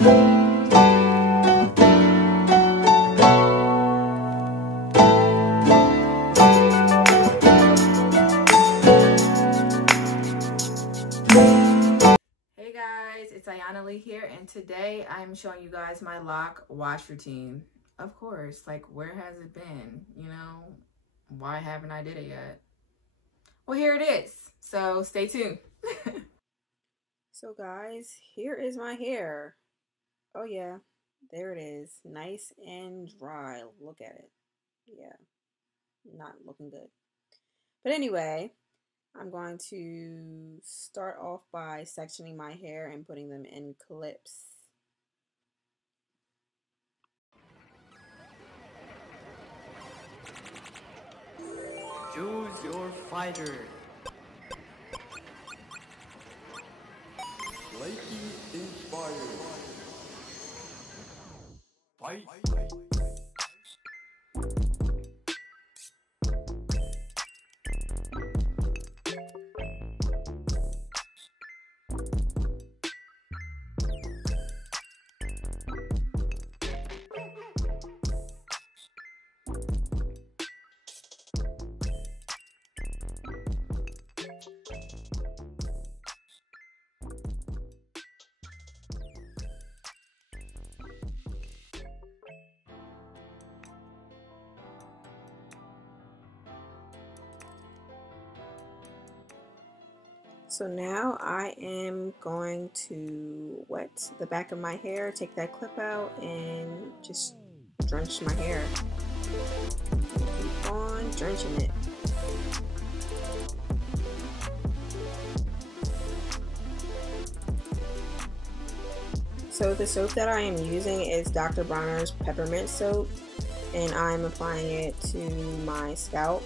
Hey guys, it's Ayanna.Leigh here, and today I'm showing you guys my lock wash routine. Of course, like, where has it been? You know, why haven't I did it yet? Well, here it is, so stay tuned. So guys, here is my hair. Oh yeah, there it is. Nice and dry. Look at it. Yeah, not looking good. But anyway, I'm going to start off by sectioning my hair and putting them in clips. Choose your fighter. Lightning inspired. Fight. So now I am going to wet the back of my hair, take that clip out, and just drench my hair. Keep on drenching it. So the soap that I am using is Dr. Bronner's Peppermint soap, and I'm applying it to my scalp.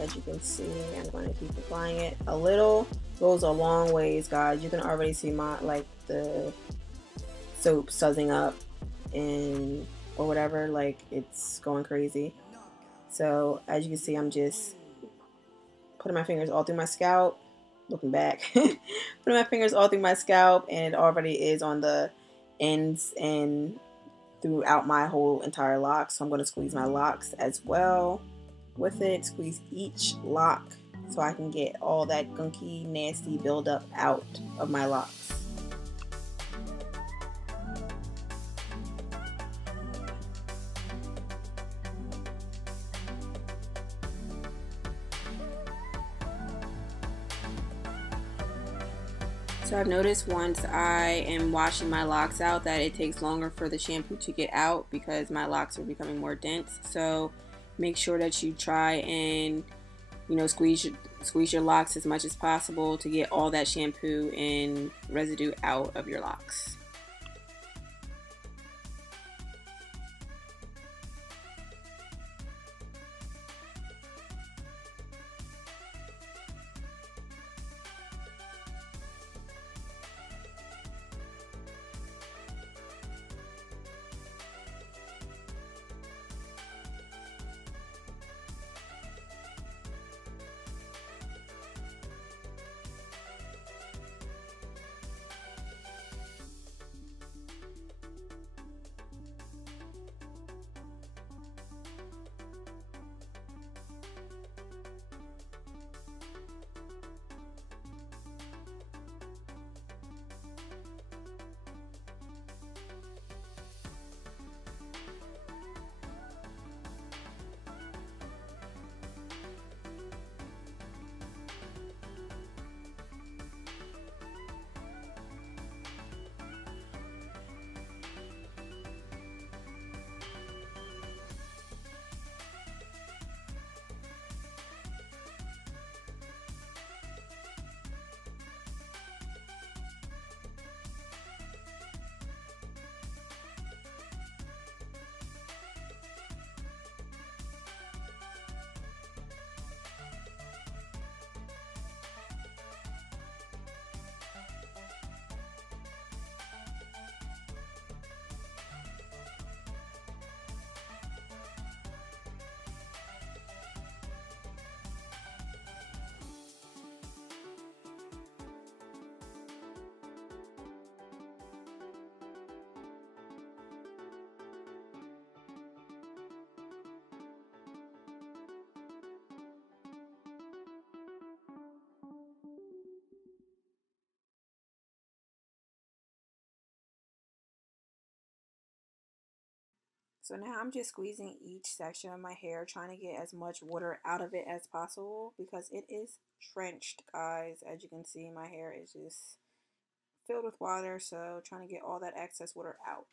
As you can see, I'm going to keep applying it. A little goes a long ways, guys. You can already see my, like, the soap suzzing up and or whatever, like, it's going crazy. So as you can see, I'm just putting my fingers all through my scalp, looking back, putting my fingers all through my scalp, and it already is on the ends and throughout my whole entire lock. So I'm going to squeeze my locks as well with it, squeeze each lock so I can get all that gunky, nasty buildup out of my locks. So I've noticed once I am washing my locks out that it takes longer for the shampoo to get out because my locks are becoming more dense. So make sure that you try and, you know, squeeze your locks as much as possible to get all that shampoo and residue out of your locks. So now I'm just squeezing each section of my hair, trying to get as much water out of it as possible because it is drenched, guys. As you can see, my hair is just filled with water, so trying to get all that excess water out.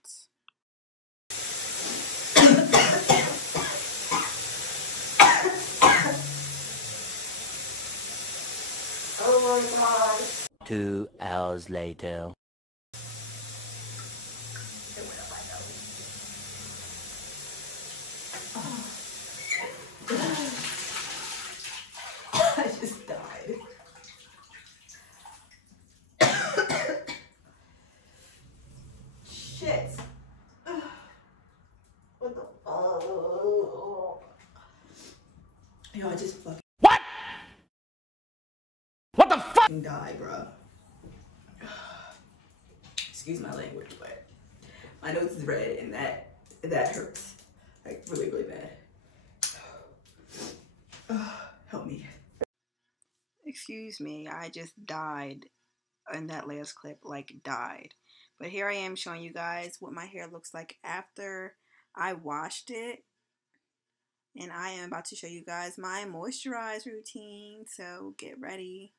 Oh my god. 2 hours later. It went up my nose. I just died. Shit. What the fuck? Yo, I just fucking. What? What the fuck? Die, bro. Excuse my language, but my nose is red and that hurts. Like really, really bad. Help me. Excuse me, I just died in that last clip, like died. But here I am showing you guys what my hair looks like after I washed it. And I am about to show you guys my moisturize routine, so get ready.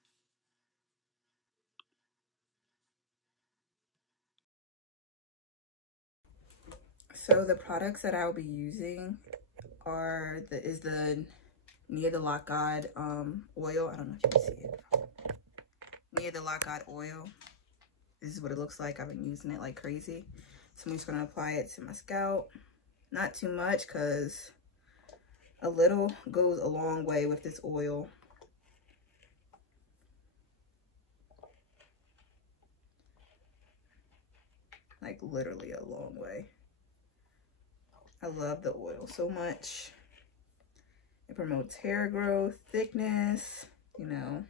So the products that I'll be using are the Niathelocgod oil. I don't know if you can see it. Niathelocgod oil. This is what it looks like. I've been using it like crazy. So I'm just going to apply it to my scalp. Not too much because a little goes a long way with this oil. Like literally a long way. I love the oil so much. It promotes hair growth, thickness, you know.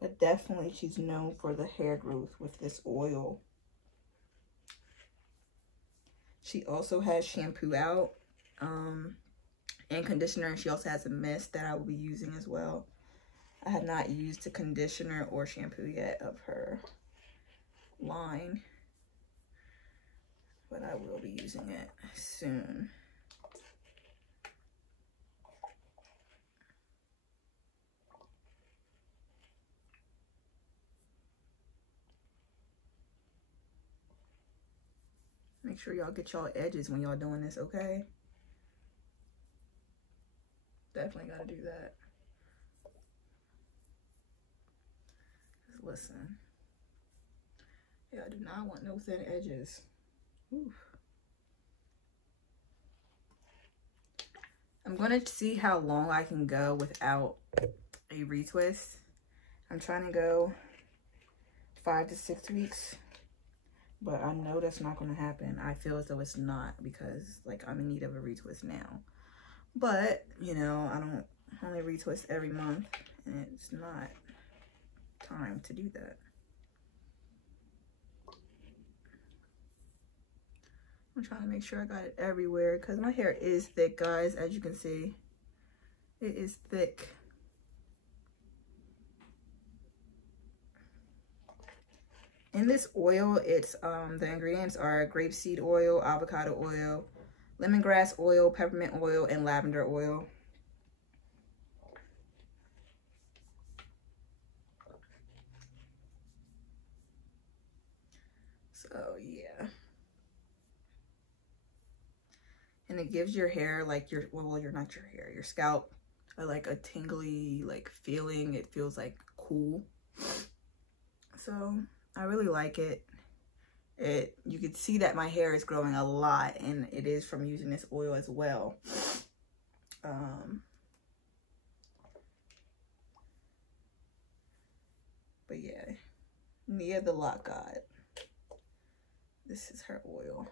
But definitely she's known for the hair growth with this oil. She also has shampoo out and conditioner, and she also has a mist that I will be using as well. I have not used a conditioner or shampoo yet of her line, but I will be using it soon. Make sure y'all get y'all edges when y'all doing this, okay? Definitely gotta do that. Listen. Yeah, I do not want no thin edges. Oof. I'm gonna see how long I can go without a retwist. I'm trying to go 5 to 6 weeks, but I know that's not gonna happen. I feel as though it's not because like I'm in need of a retwist now. But, you know, I don't only retwist every month and it's not time to do that. I'm trying to make sure I got it everywhere because my hair is thick, guys. As you can see, it is thick. In this oil, it's the ingredients are grapeseed oil, avocado oil, lemongrass oil, peppermint oil, and lavender oil. So yeah. And it gives your hair like your, well, you're not your hair, your scalp, like a tingly like feeling. It feels like cool. So I really like it. You can see that my hair is growing a lot, and it is from using this oil as well. But yeah, Niathelocgod. This is her oil.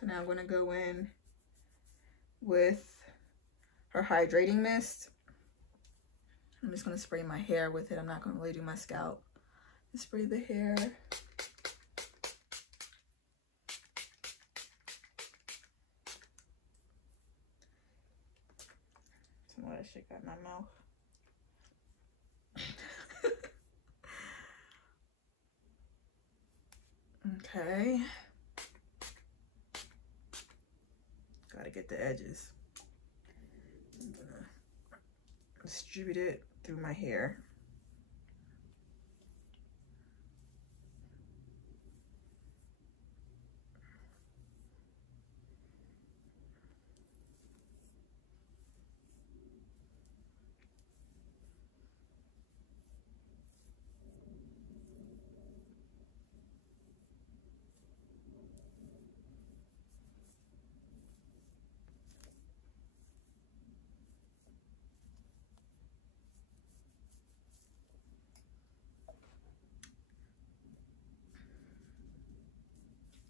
So now I'm going to go in with her hydrating mist. I'm just going to spray my hair with it. I'm not going to really do my scalp. Just spray the hair. Some of that shit got in my mouth. Okay. Gotta get the edges. I'm gonna distribute it through my hair.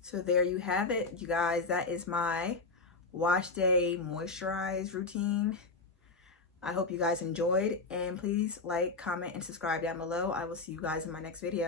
So there you have it, you guys. That is my wash day moisturize routine. I hope you guys enjoyed, and please like, comment, and subscribe down below. I will see you guys in my next video.